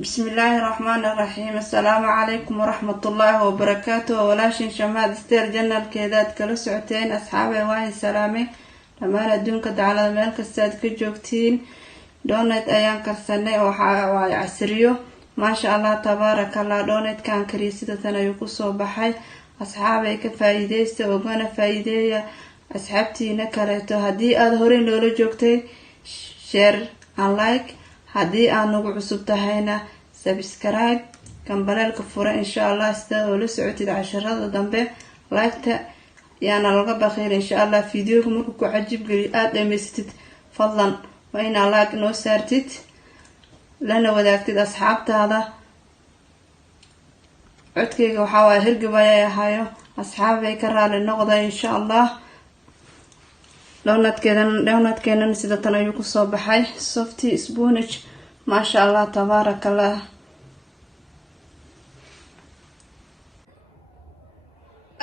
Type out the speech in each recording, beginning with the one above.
بسم الله الرحمن الرحيم. السلام عليكم ورحمة الله وبركاته. ولاشين شماد استير جنة الكيدات كلا سعتين أصحابي واهي سلامي لما ندونك دعالة مالك الساد كجوكتين دونت أيام كرسنة وعسريو ما شاء الله تبارك الله. دونت كان كريسيدة تنايوكو صوبحي أصحابي كفايديست وقوانا فايدية أصحابتي نكاليتو هدي أظهرين لولو جوكتي شير and like haddii aad nagu cusub tahayna subscribe kambalelka fura insha allah sida oo la socotid casharada dambe like-ta yaana laga bakhiir insha allah fiidiyoga markuu ku cajib geliyo aad dhameysatid fadlan waa inaad like noo saartid lana wadaagtid asxaabtaada. codkayga waxaa waaye hirgab ayay ahayo asxaabay ka raali noqda insha allah. downadkeenan sida tan ayuu kusoo baxay softy spinach maasha allah tabaaraka allah.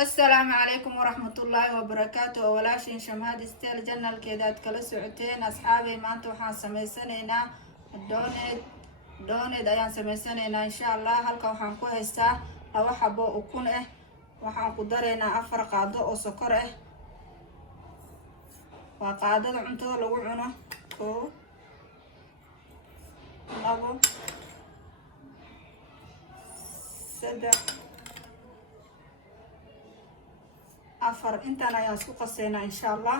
assalaamu calaykum waraxmatullaahi wabarakaatu. walaashin shamaad steel janalkeedaad kala socoteen asxaabay. maanta waxaan sameysanaynaa dooned ayaan sameysanaynaa insha allah. halka waxaan ku haystaa 2 xabo ukun ah. waxaan ku daraynaa 4 qaado oo sokor ah. waa qaadada cuntada lagu cuno 1 2 3 4 intaan ayaan isku qaseynaa insha allah.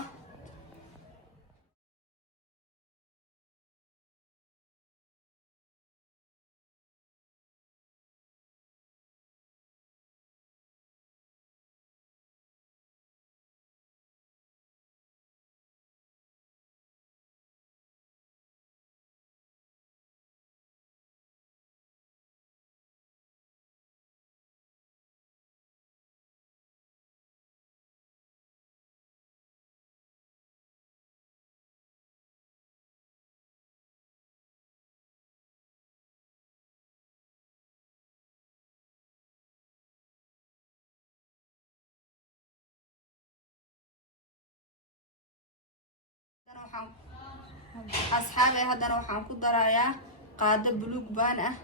asxaabay haddana waxaan ku darayaa qaado buluug baan ah.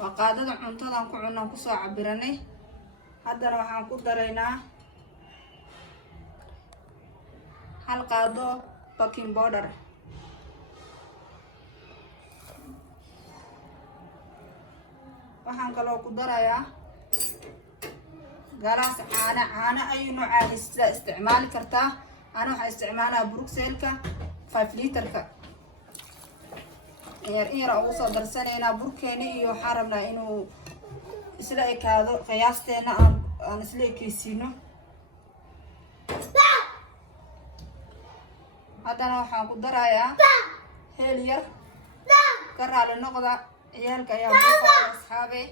waa qaadada cuntadan ku cunaan kusoo cabiranay. haddana waxaan ku daraynaa 1 qaado baking powder. waxaan kaloo ku darayaa galaas caano ayuu noocaas isticmaali kartaa. ana waxaan isticmaalaa burugseelka 5 litarka. yar ugu soo darsanaynaa burkeena iyo waxaan rabnaa inuu isla ekaado qiyaasteena aan isla ekeysiino. haddana waxaan ku darayaa heel yar ka raali noqda ciyaalka ayaa buuqaya asxaabe.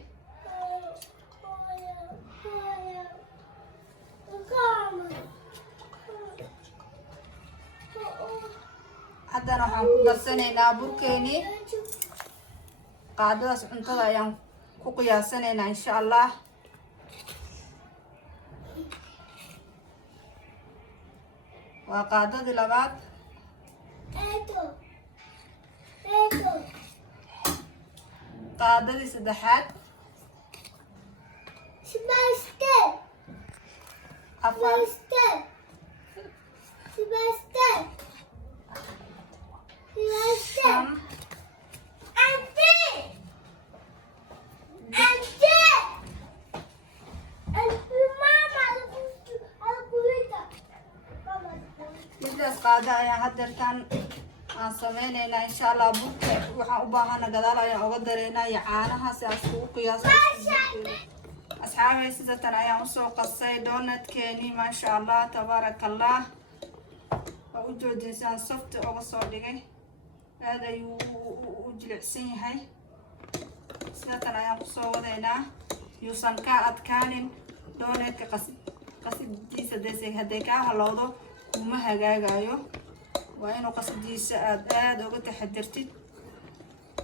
haddana waxaan ku darsanaynaa burkeeni. qaadadaas cuntada ayaan ku qiyaasanaynaa insha allah. waa qaadadii labaad. qaadadii saddexaad. midaas qaada ayaan hadeertaan aan sameynaynaa insha allah. burka waxaan u baahana gadaal ayaan uga dareynaa iyo caanaha si aan iskugu qiyaaso. asxaabay sidatan ayaan usoo qasay doonadkeeni maasha allah tabaaraka allah. waa u joojisaan softi uga soo dhigay aad ayuu u jilicsan yahay. sidatan ayaan kusoo wadaynaa yuusan ka adkaanin. doonedka qasidiisa dese hadday kaa halowdo kuma hagaagayo. waa inuu qasidiisa aad uga taxadirtid.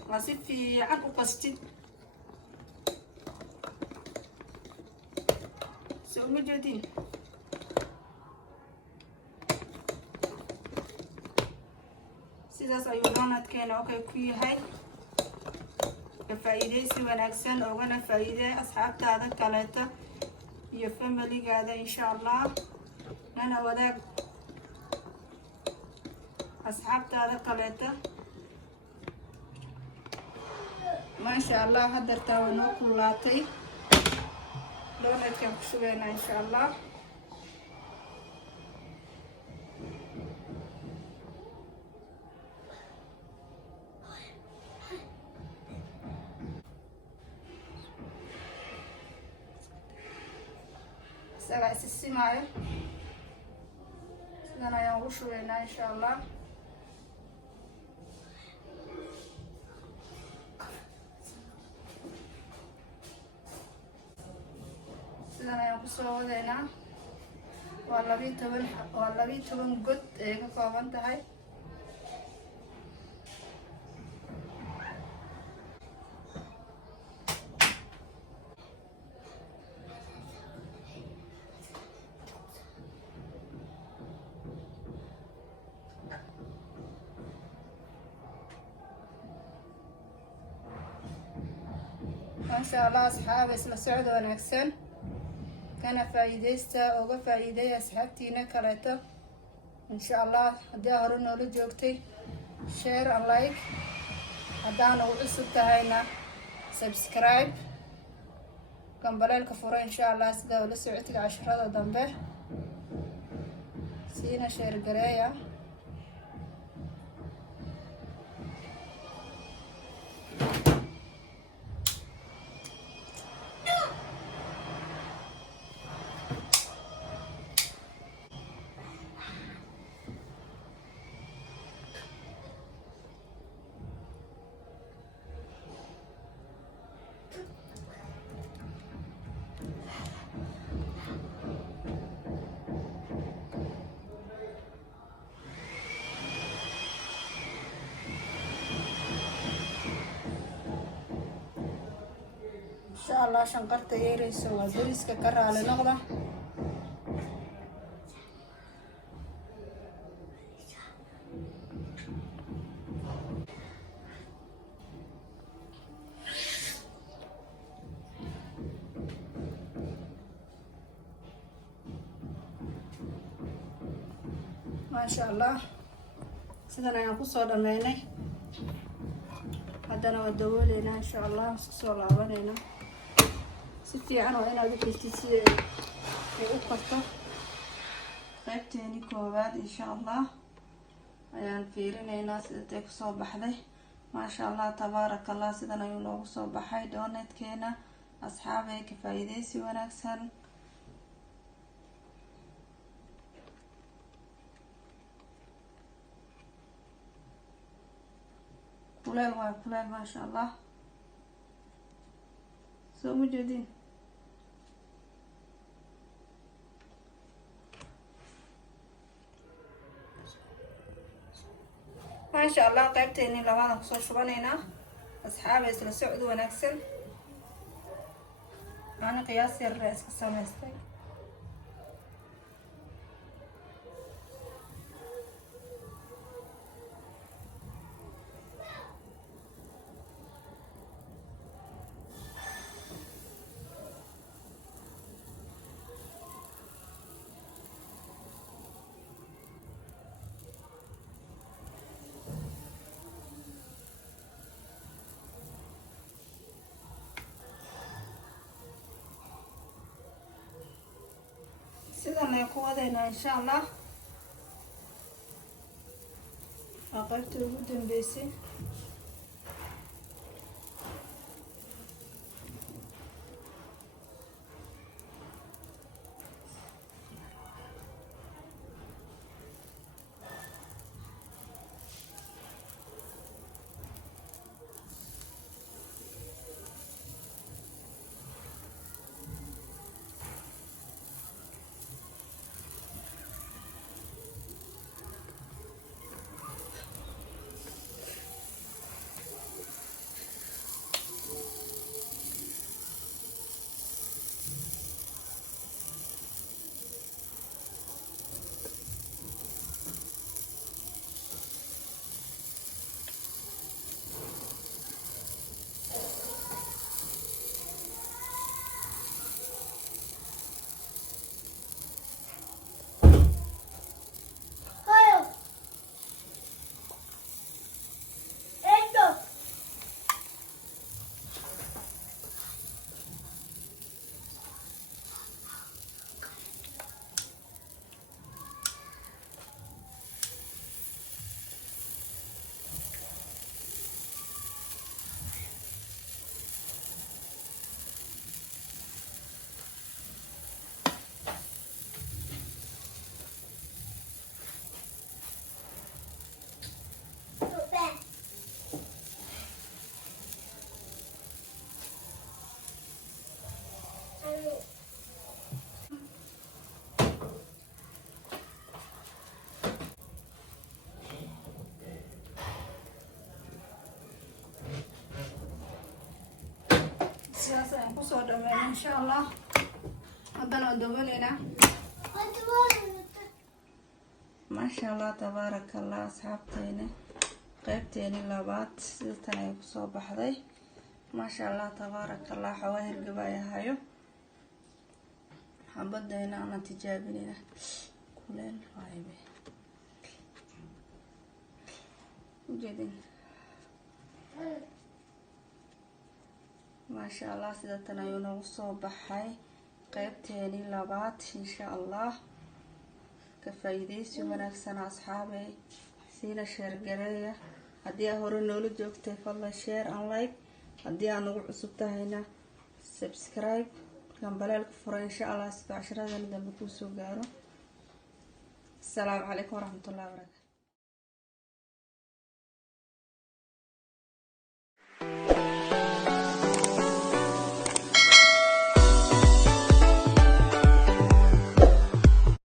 waa si fiican u qastid. soo ma jeedin. sidaas ayuu doonadkeena okay ku yahay. Ka faa'iidaysi wanaagsan ogana faa'iiday asxaabtaada kaleeto iyo family-gaada insha Allah. Nana wadaag asxaabtaada kaleeto. maasha Allah hadartaa waa noo kululaatay. doonadkaan ku shubaynaa insha Allah. isaga isisimaayo sidan ayaan ugu shubaynaa insha Allah. sidan ayaan kusoo wadaynaa. waa 12 god ay ka kooban tahay. maasha Allah asxaaba isla socod wanaagsan. kana faa'iidaysta uga faa'iiday asxaabtiina kaleeto insha Allah. haddii hore noola joogtay share and like, haddaana u cusub tahayna subscribe, gambaleelka furo insha Allah sida ula socodka casharada dambe. siina share gareeya. insha Allah shanqarta yeerayso waa bariiska ka raali noqda. maasha Allah sidan ayaan kusoo dhameynay. haddana waa dawooleynaa insha Allah. isku soo laabanayna si fiican oo inaad u xirtid sida ay u karto. qaybteeni koowaad insha Allah ayaan fiirinaynaa sidatay kusoo baxday. maasha Allah tabaarakallah. sidan ayuu noogu soo baxay doonadkeena asxaabay. ka faa'iidaysi wanaagsan. kuleel waa kuleel maasha Allah. soo ma jeedin. maasha Allah qaybteeni labaad kusoo shubanaynaa asxaabay. isla socod wanaagsan. ana qiyaas yar iska samaystay. sidan ay ku wadaynaa insha Allah. waa qaybta ugu dambeysay. sidaas ayaan kusoo dhameynay insha allah. haddana waa dabaleynaa. maasha allah tabaaraka allah asxaabteena qaybteeni labaad sidatan ay kusoo baxday. maasha allah tabaaraka allah xawaa hirgaba ay ahayo xabadayna ana tijaabinayna kuleel waaye ujeedin. maasha allah sidatan ayuu nagu soo baxay qaybteeni labaad insha allah. ka faa'iideysi wanaagsan asxaabey, siina share gareeya. haddii aad hore noola joogtay fadlan share and like, haddii aad nagu cusub tahayna subscribe gambaleelka fura insha allah si casharadana dambe kuu soo gaaro. asalaamu calaykum waraxmatullahi wabarakatu.